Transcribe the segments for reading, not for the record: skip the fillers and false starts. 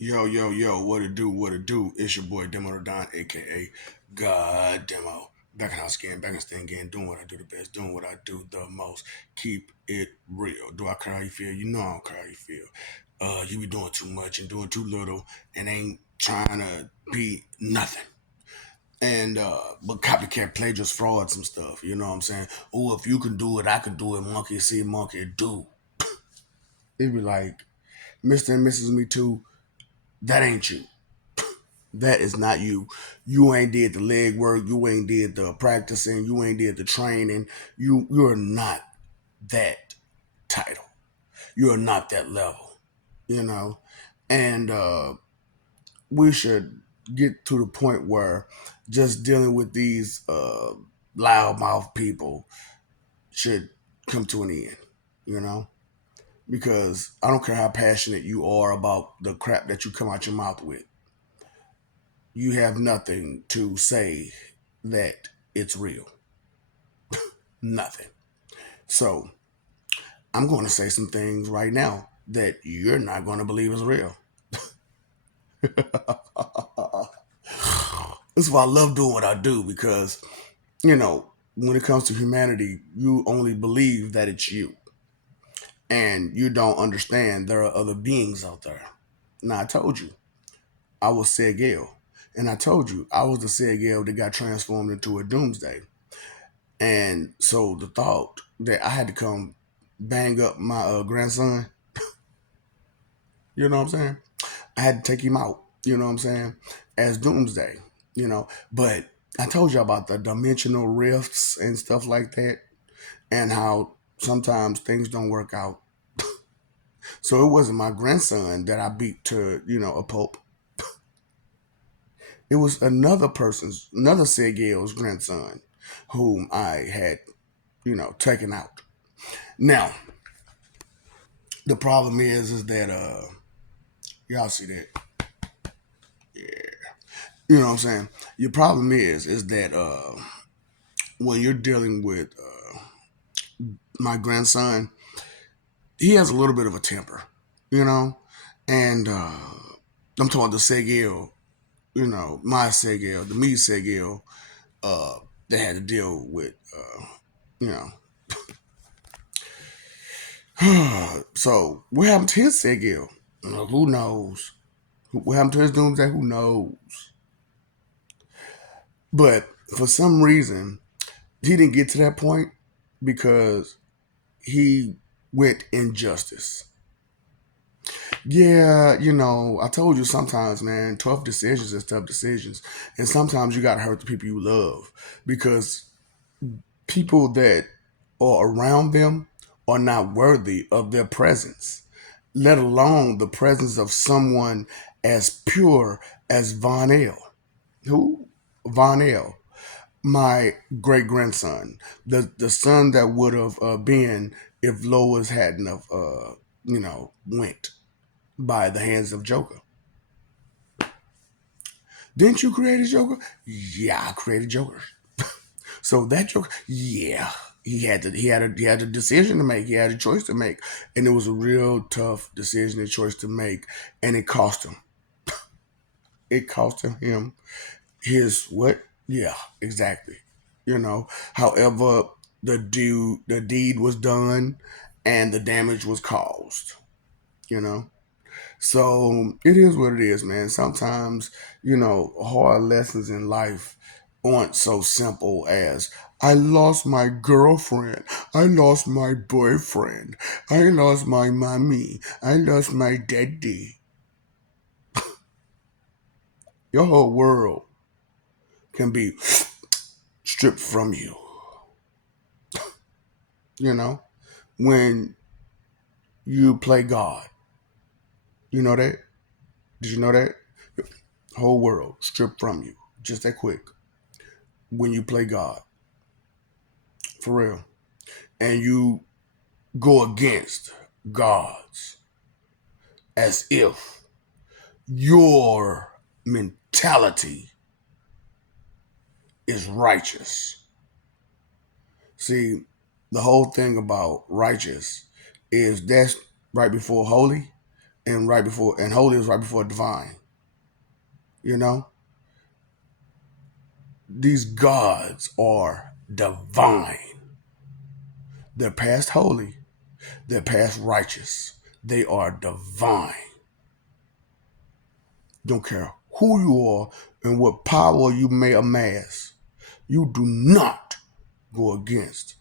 Yo, yo, yo, what it do, what it do? It's your boy Demo the Don, aka God Demo. Back in house again, back in stand again, doing what I do the best, doing what I do the most. Keep it real. Do I care how you feel? You know I don't care how you feel. You be doing too much and doing too little and ain't trying to be nothing. And but copycat plagiarism fraud some stuff, you know what I'm saying? Oh, if you can do it, I can do it, monkey see, monkey do. It be like, Mr. and Mrs. Me Too, that ain't you. That is not you. You ain't did the leg work. You ain't did the practicing. You ain't did the training. You're not that title. You're not that level. You know, and we should get to the point where just dealing with these loudmouth people should come to an end. You know, because I don't care how passionate you are about the crap that you come out your mouth with. You have nothing to say that it's real. Nothing. So I'm going to say some things right now that you're not going to believe is real. That's why I love doing what I do because, when it comes to humanity, you only believe that it's you. And you don't understand there are other beings out there. Now, I told you, I was Segel. And I told you, I was the Segel that got transformed into a doomsday. And so the thought that I had to come bang up my grandson, you know what I'm saying? I had to take him out, you know what I'm saying? As doomsday. But I told you about the dimensional rifts and stuff like that and how sometimes things don't work out. So it wasn't my grandson that I beat to, a pulp. It was another Segel's grandson whom I had, taken out. Now, the problem is that y'all see that. You know what I'm saying? Your problem is that when you're dealing with my grandson, he has a little bit of a temper, you know, and I'm talking the Segel, my Segel, the me Segel, that had to deal with, you know. So what happened to his Segel? Who knows? What happened to his doomsday? Who knows? But for some reason, he didn't get to that point because he went injustice. Yeah, I told you sometimes, man, tough decisions is tough decisions. And sometimes you got to hurt the people you love because people that are around them are not worthy of their presence, let alone the presence of someone as pure as Von L. Who? Von L. My great grandson, the son that would have been if Lois hadn't have, went by the hands of Joker. Didn't you create a Joker? Yeah, I created Joker. So that Joker, yeah, he had a decision to make. He had a choice to make, and it was a real tough decision and choice to make, and it cost him. It cost him his what? Yeah, exactly. However, the deed was done, and the damage was caused. You know. So it is what it is, man. Sometimes, hard lessons in life aren't so simple as I lost my girlfriend, I lost my boyfriend, I lost my mommy, I lost my daddy. Your whole world can be stripped from you, you know, when you play God. You know that? Did you know that? Whole world stripped from you. Just that quick. When you play God. For real. And you go against God's as if your mentality is righteous. See, the whole thing about righteous is that's right before holy and holy is right before divine. You know, these gods are divine. They're past holy. They're past righteous. They are divine. Don't care who you are and what power you may amass. You do not go against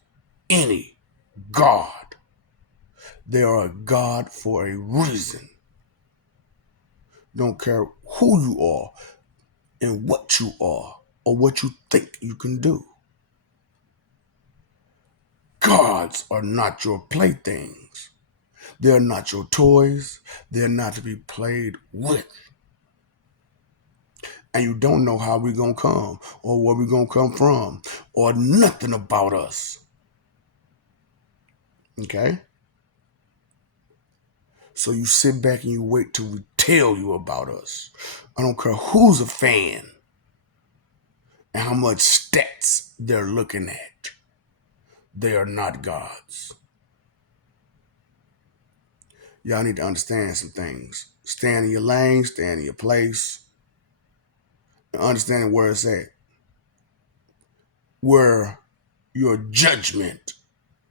any God. They are a God for a reason. Don't care who you are and what you are or what you think you can do. Gods are not your playthings. They're not your toys. They're not to be played with. And you don't know how we're going to come or where we're going to come from or nothing about us. Okay? So you sit back and you wait till we tell you about us. I don't care who's a fan and how much stats they're looking at. They are not gods. Y'all need to understand some things. Stand in your lane, stand in your place, and understanding where it's at. Where your judgment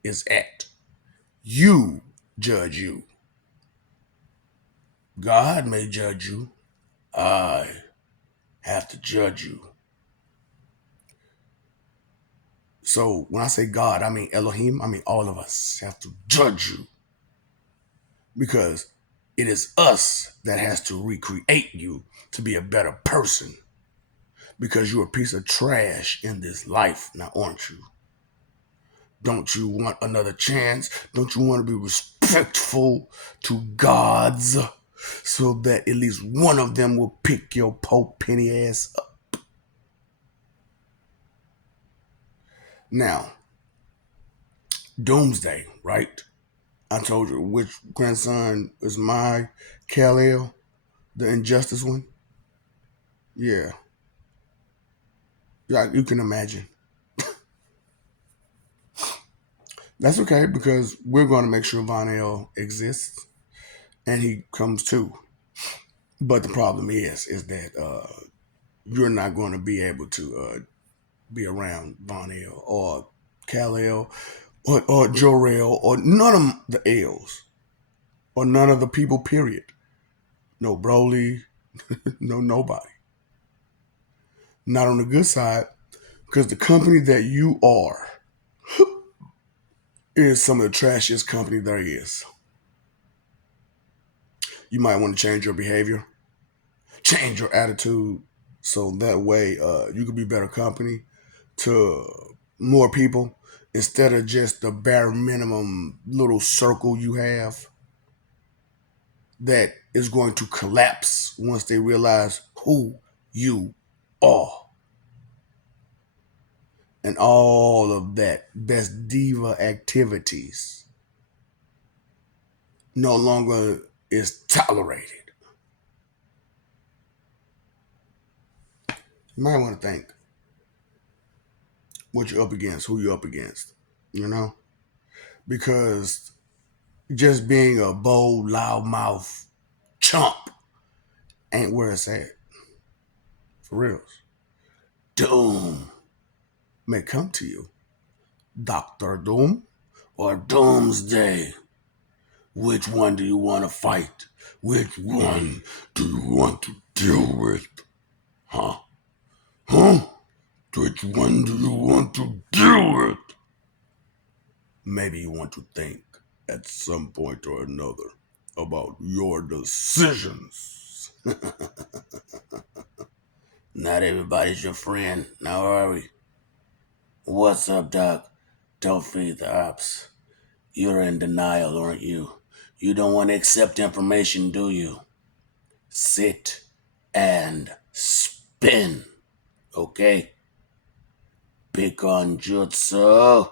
is at. You judge you. God may judge you. I have to judge you. So when I say God, I mean Elohim. I mean all of us have to judge you. Because it is us that has to recreate you to be a better person. Because you're a piece of trash in this life now, aren't you? Don't you want another chance? Don't you want to be respectful to gods so that at least one of them will pick your Pope penny ass up? Now, Doomsday, right? I told you which grandson is my Kal-El, the Injustice one. Yeah, you can imagine. That's okay because we're going to make sure Von-El exists and he comes too. But the problem is that you're not going to be able to be around Von-El or Kal-El or Jor-El or none of the L's or none of the people, period. No Broly, no nobody. Not on the good side because the company that you are is some of the trashiest company there is. You might want to change your behavior, change your attitude, so that way you could be better company to more people instead of just the bare minimum little circle you have that is going to collapse once they realize who you are. And all of that best diva activities no longer is tolerated. You might want to think what you're up against, who you're up against, you know? Because just being a bold, loudmouth chump ain't where it's at. For real. Doom may come to you. Dr. Doom or Doomsday. Which one do you want to fight? Which one do you want to deal with? Huh? Huh? Which one do you want to deal with? Maybe you want to think at some point or another about your decisions. Not everybody's your friend. Now are we? What's up, Doc? Don't feed the ops. You're in denial, aren't you? You don't want to accept information, do you? Sit and spin, okay? Pick on Jutsu.